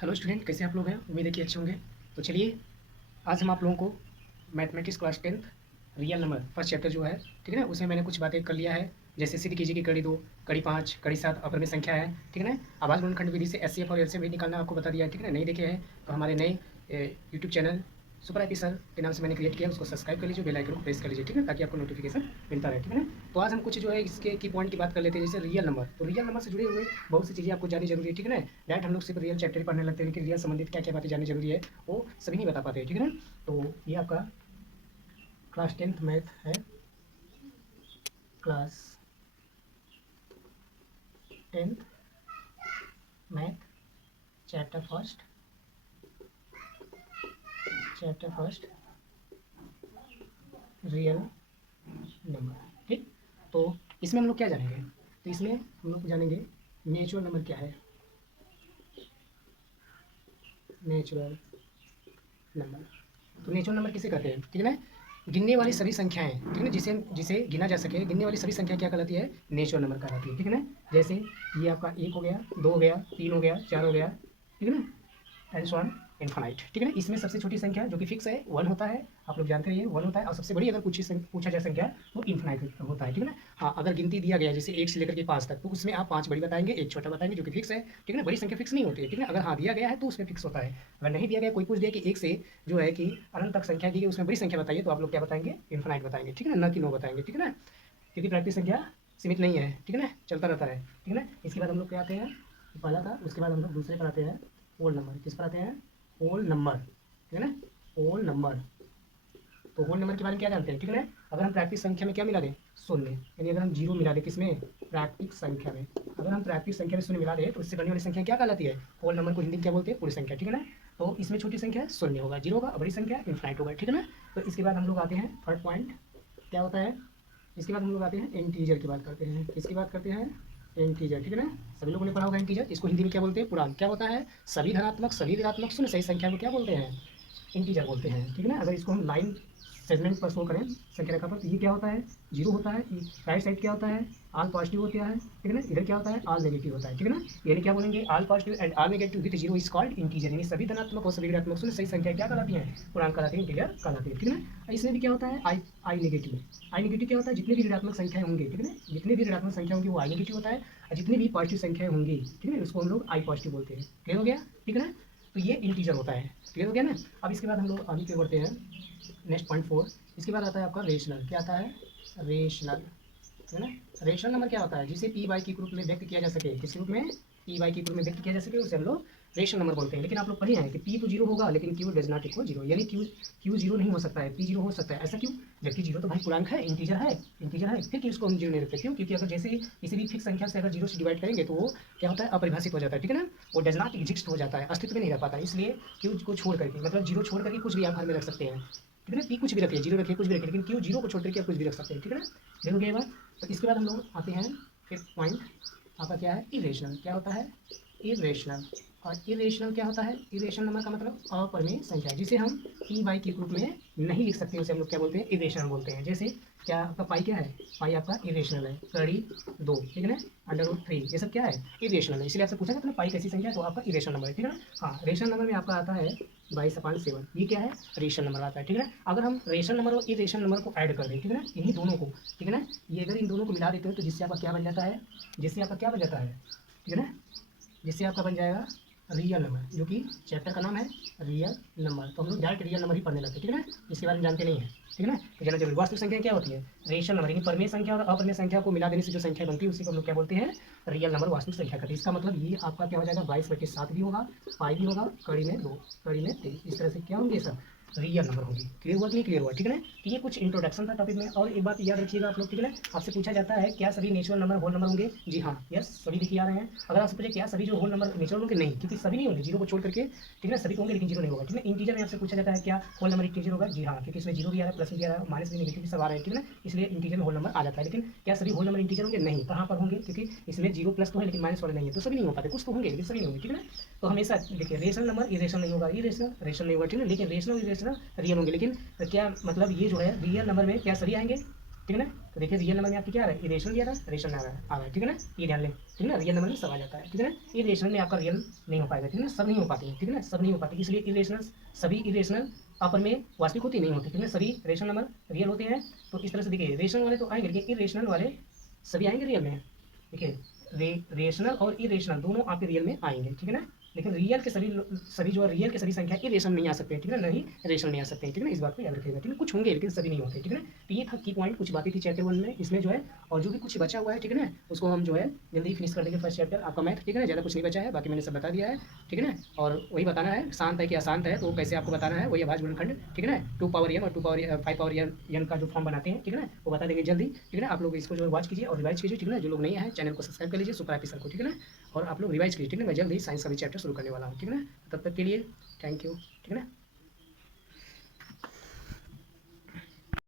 Hello student, कैसे आप लोग हैं? उम्मीद है कि अच्छे होंगे। तो चलिए, आज हम आप लोगों को mathematics class 10th real number first chapter जो है, ठीक है ना, उसमें मैंने कुछ बातें कर लिया है। जैसे सीधी कीजिए कि कड़ी 2, कड़ी 5, कड़ी 7 अपर में संख्या है, ठीक है ना। आवाज़ गुणनखंड विधि से एचसीएफ और एलसीएम भी निकालना आपको बता दिया है, ठीक है ना। नहीं देखे हैं तो हमारे नए YouTube channel super IP sir के नाम से मैंने क्रिएट किया, उसको सब्सक्राइब कर लीजिए, बेल आइकन को प्रेस कर लीजिए, ठीक है, ताकि आपको नोटिफिकेशन मिलता रहे, ठीक है ना। तो आज हम कुछ जो है इसके की पॉइंट की बात कर लेते हैं, जैसे रियल नंबर। तो रियल नंबर से जुड़े हुए बहुत सी चीज़ें आपको जाननी जरूरी है, ठीक है ना। डायरेक्ट हम लोग सिर्फ रियल चैप्टर ही पढ़ने लगते हैं, लेकिन रियल संबंधित क्या क्या बातें जाननी जरूरी है वो सभी नहीं बता पाते, ठीक है ना। तो ये आपका क्लास 10th मैथ है, class 10th math chapter first real number, ठीक। तो इसमें हम लोग क्या जानेंगे? तो इसमें हम लोग जानेंगे नेचुरल नंबर क्या है। नेचुरल नंबर, तो नेचुरल नंबर किसे कहते हैं, ठीक है ना। गिनने वाली सभी संख्याएं, ठीक है ना, जिसे जिसे गिना जा सके, गिनने वाली सभी संख्या क्या कहलाती है? नेचुरल नंबर कहलाती है, ठीक है ना। जैसे ये आपका 1 हो गया, 2 हो गया, 3 हो गया, 4 हो गया, ठीक है ना, एंड सो ऑन इनफाइनाइट, ठीक है ना। इसमें सबसे छोटी संख्या जो कि फिक्स है 1 होता है, आप लोग जानते रहिए 1 होता है। और सबसे बड़ी अगर पूछा जाए संख्या तो इनफाइनाइट होता है, ठीक है ना। हाँ, अगर गिनती दिया गया जैसे 1 से लेकर के 5 तक, तो उसमें आप 5 बड़ी बताएंगे, 1 छोटा बताएंगे, जो कि फिक्स है, ठीक है ना। बड़ी संख्या फिक्स नहीं होती है, ठीक है ना। अगर हाँ दिया गया है तो उसमें फिक्स होता है। अगर नहीं दिया गया, कोई पूछ दिया कि 1 से जो है कि अनंत तक संख्या दी गई, उसमें बड़ी संख्या बताइए, तो आप लोग क्या बताएंगे? इनफाइनाइट बताएंगे, ठीक है ना, न कि 9 बताएंगे, ठीक है ना। क्योंकि प्राकृतिक संख्या सीमित नहीं है, ठीक है ना, चलता रहता है, ठीक है ना। इसके बाद हम लोग क्या आते हैं? पहला था, उसके बाद हम लोग दूसरे पर आते हैं, होल नंबर। किस पर आते हैं? होल नंबर, ठीक है ना, होल नंबर। तो होल नंबर के बारे में क्या जानते हैं, ठीक है ना। अगर हम प्राकृतिक संख्या में क्या मिला दें? शून्य, यानी अगर हम जीरो मिला दें किसमें? प्राकृतिक संख्या में। अगर हम प्राकृतिक संख्या में शून्य मिला दें तो इससे बनने वाली संख्या क्या कहलाती है? होल नंबर को हिंदी में क्या बोलते हैं? पूरी संख्या, ठीक है ना। तो इसमें छोटी संख्या शून्य होगा, जीरो होगा, बड़ी संख्या इनफाइनाइट होगा, ठीक है ना। तो इसके बाद हम लोग आते हैं थर्ड पॉइंट, क्या होता है? इसके बाद हम लोग आते हैं इंटीजर की बात करते हैं। किसकी बात करते हैं? इंटीजर, ठीक है ना। सभी लोगों ने पढ़ा होगा इंटीजर। इसको हिंदी में क्या बोलते हैं? पूर्णांक। क्या होता है? सभी धनात्मक, सभी ऋणात्मक शून्य सही संख्या को क्या बोलते हैं? इंटीजर बोलते हैं, ठीक है ना। अगर इसको हम लाइन सेगमेंट पर शो करें संख्या रेखा पर, तो ये क्या होता है? जीरो होता है। राइट साइड क्या होता है? आल पॉजिटिव होता है, ठीक है ना। इधर क्या होता है? आल नेगेटिव होता है, ठीक है ना। यानी क्या बोलेंगे? All positive and all negative with zero is called integer. यानी सभी धनात्मक और सभी ऋणात्मक शून्य सही संख्या क्या कहलाती है? पूर्णांक कहलाती है, इंटीजर कहलाती है, ठीक है ना। इसमें भी क्या होता है? आई आई नेगेटिव। आई नेगेटिव क्या होता है? जितने भी ऋणात्मक संख्याएं होंगी, ठीक है ना, जितनी भी ऋणात्मक संख्या होंगी वो आई नेगेटिव होता है। और जितनी भी पॉजिटिव संख्याएं होंगी, ठीक है, उसको हम लोग आई पॉजिटिव बोलते हैं। क्लियर हो गया, ठीक है ना। तो ये इंटीजर होता है, क्लियर हो गया ना। अब इसके बाद हम लोग आगे की ओर बढ़ते हैं, नेक्स्ट पॉइंट 4। इसके बाद आता है आपका रेशनल। क्या आता है? रेशनल, है ना। रेशनल नंबर क्या होता है? जिसे पी बाई के रूप में व्यक्त किया जा सके। किस रूप में? पी बाई के रूप में व्यक्त किया जा सके, उसे हम लोग रेशनल नंबर बोलते हैं। लेकिन आप लोग पढ़े हैं कि पी तो जीरो होगा, लेकिन Q does not equal zero, यानी क्यू जीरो नहीं हो सकता है, पी जीरो हो सकता है। ऐसा क्यों? जबकि जीरो तो भाई पूर्णांक है, इंटीजर है, इंटीजर है, फिर क्यों उसको हम जीरो नहीं रखते? क्यों? क्योंकि अगर जैसे ही किसी भी फिक्स संख्या से अगर जीरो से डिवाइड करेंगे तो वो क्या होता है? अपरिभाषित हो जाता है, ठीक है ना। वो डज नॉट एग्जिस्ट हो जाता है, अस्तित्व में नहीं रह पाता। इसलिए क्यू को छोड़ करके, मतलब जीरो छोड़ करके कुछ भी आप हर में रख सकते हैं, ठीक है ना। पी कुछ भी रखिए, जीरो रखिए, कुछ भी रखिए, लेकिन क्यू जीरो को छोड़ करके आप कुछ भी रख सकते हैं, ठीक है ना। क्लियर हो गया बात। तो इसके बाद हम लोग आते हैं फिफ्थ पॉइंट, आपका क्या है? इरेशनल। क्या होता है? इरेशनल। और इरेशनल क्या होता है? इरेशनल नंबर का मतलब अपरिमेय संख्या, जिसे हम पी बाई के रूप में नहीं लिख सकते, उसे हम लोग क्या बोलते हैं? इरेशनल बोलते हैं। जैसे क्या आपका पाई क्या है? पाई आपका इरेशनल है, कड़ी 2, ठीक है ना, √3, ये सब क्या है? इरेशनल है। इसलिए आपसे पूछा जाता है पाई कैसी संख्या है, तो आपका इरेशनल नंबर है, ठीक है ना। हाँ, रेशनल नंबर में आपका आता है 22/7, ये क्या है? रेशनल नंबर आता है, ठीक है ना। अगर हम रेशनल नंबर और इरेशनल नंबर को ऐड कर दें, ठीक है ना, इन्हीं दोनों को, ठीक है ना, ये अगर इन दोनों को मिला देते हो तो जिससे आपका क्या बन जाता है? जिससे आपका क्या बन जाता है, ठीक है ना, जिससे आपका बन जाएगा रियल नंबर, जो कि चैप्टर का नाम है रियल नंबर। तो हम लोग डायरेक्ट रियल नंबर ही पढ़ने लगते हैं, ठीक है ना, इसके बारे में जानते नहीं है, ठीक है ना, तो जानना जरूरी। वास्तविक संख्या क्या होती है? रेशनल नंबर, यानी परमेय संख्या और अपरिमेय संख्या को मिला देने से जो संख्या बनती है उसी को हम लोग क्या बोलते हैं? रियल नंबर, वास्तविक संख्या कहते हैं। इसका मतलब ये आपका क्या हो जाएगा? 22/7 भी होगा, पाई भी होगा, कड़ी में 2, कड़ी में 3, इस तरह से क्या होंगे सब? रियल नंबर होगी। क्लियर हुआ कि नहीं क्लियर हुआ, ठीक है ना। तो ये कुछ इंट्रोडक्शन था टॉपिक में। और एक बात याद रखिएगा आप लोग, ठीक है ना, आपसे पूछा जाता है क्या सभी नेचुरल नंबर होल नंबर होंगे? जी हाँ, यस, सभी देखिए आ रहे हैं। अगर आपसे पूछे क्या सभी जो होल नंबर नेचुरल होंगे? नहीं, क्योंकि सभी नहीं होंगे, जीरो को छोड़ करके, ठीक है ना, सभी को होंगे लेकिन जीरो नहीं होगा, ठीक है। इंटीजर में आपसे पूछा जाता है क्या होल नंबर इंटीजर होगा? जी हाँ, क्योंकि इसमें जीरो भी आ रहा है, प्लस भी आ रहा है, माइनस भी, नेगेटिव भी सब आ रहा है, ठीक है ना, इसलिए इंटीजर में होल नंबर आ जाता है। लेकिन क्या सभी होल नंबर इंटीजर होंगे? नहीं। कहाँ पर होंगे? क्योंकि इसमें जीरो प्लस तो है लेकिन माइनस वाले नहीं है, तो सभी नहीं हो पाते, कुछ तो होंगे लेकिन सभी नहीं होंगे, ठीक है ना। तो हमेशा देखिए रेशनल नंबर इरेशनल नहीं होगा, इरेशनल रेशनल नहीं होगा, ठीक है, लेकिन रेशनल इरेशनल रियल होंगे। लेकिन क्या मतलब ये जो है रियल नंबर में क्या सभी आएंगे? ठीक है ना। तो देखिए रियल नंबर में आपकी क्या आ रहा है, इरेशनल दिया था, रेशनल आ रहा है, ठीक है ना, ये ध्यान लें, ठीक है ना। रियल नंबर में सब आ जाता है, ठीक है ना। इरेशनल में आपका रियल नहीं हो पाएगा, ठीक है ना, सब नहीं हो पाती है, ठीक है ना, सब नहीं हो पाती, इसलिए इरेशनल, सभी इरेशनल आपस में वास्तविक होती नहीं होती, ठीक है ना, सभी रेशनल नंबर रियल होते हैं। तो इस तरह से देखिए रेशनल वाले तो आएंगे, लेकिन इरेशनल वाले सभी आएंगे रियल में। देखिए रेशनल और इरेशनल दोनों आपके रियल में आएंगे, ठीक है ना। लेकिन रियल के सभी जो है रियल के सभी संख्या इरेशनल नहीं आ सकते हैं, ठीक है ना, नहीं रेशनल नहीं आ सकते हैं, ठीक है ना, इस बात को याद रखिएगा, ठीक है। कुछ होंगे लेकिन सभी नहीं होते, ठीक है ना। तो ये था की पॉइंट, कुछ बातें थी चैप्टर 1 में, इसमें जो है और जो भी कुछ बचा हुआ है, ठीक है ना, उसको हम जो है जल्दी फिनिश कर देंगे फर्स्ट चैप्टर आपका मैथ, ठीक है ना। ज़्यादा कुछ नहीं बचा है, बाकी मैंने सब बता दिया है, ठीक है ना। और वही बताना है शांत है कि अशांत है, तो कैसे आपको बताना है, वही अभाज्य गुणनखंड, ठीक है ना, 2 पावर n और 2 पावर 5 पावर n का जो फॉर्म बनाते हैं, ठीक है ना, वो बता देंगे जल्दी, ठीक है ना। आप लोग इसको जो है वॉच कीजिए और रिवाइज कीजिए, ठीक है ना। जो लोग नहीं है चैनल को सब्सक्राइब कर लीजिए सुपर ऑफिसर को, ठीक है ना, और आप लोग रिवाइज कीजिए, ठीक है ना। मैं जल्द ही साइंस का भी चैप्टर शुरू करने वाला हूँ, ठीक है ना। तब तक के लिए थैंक यू, ठीक है ना।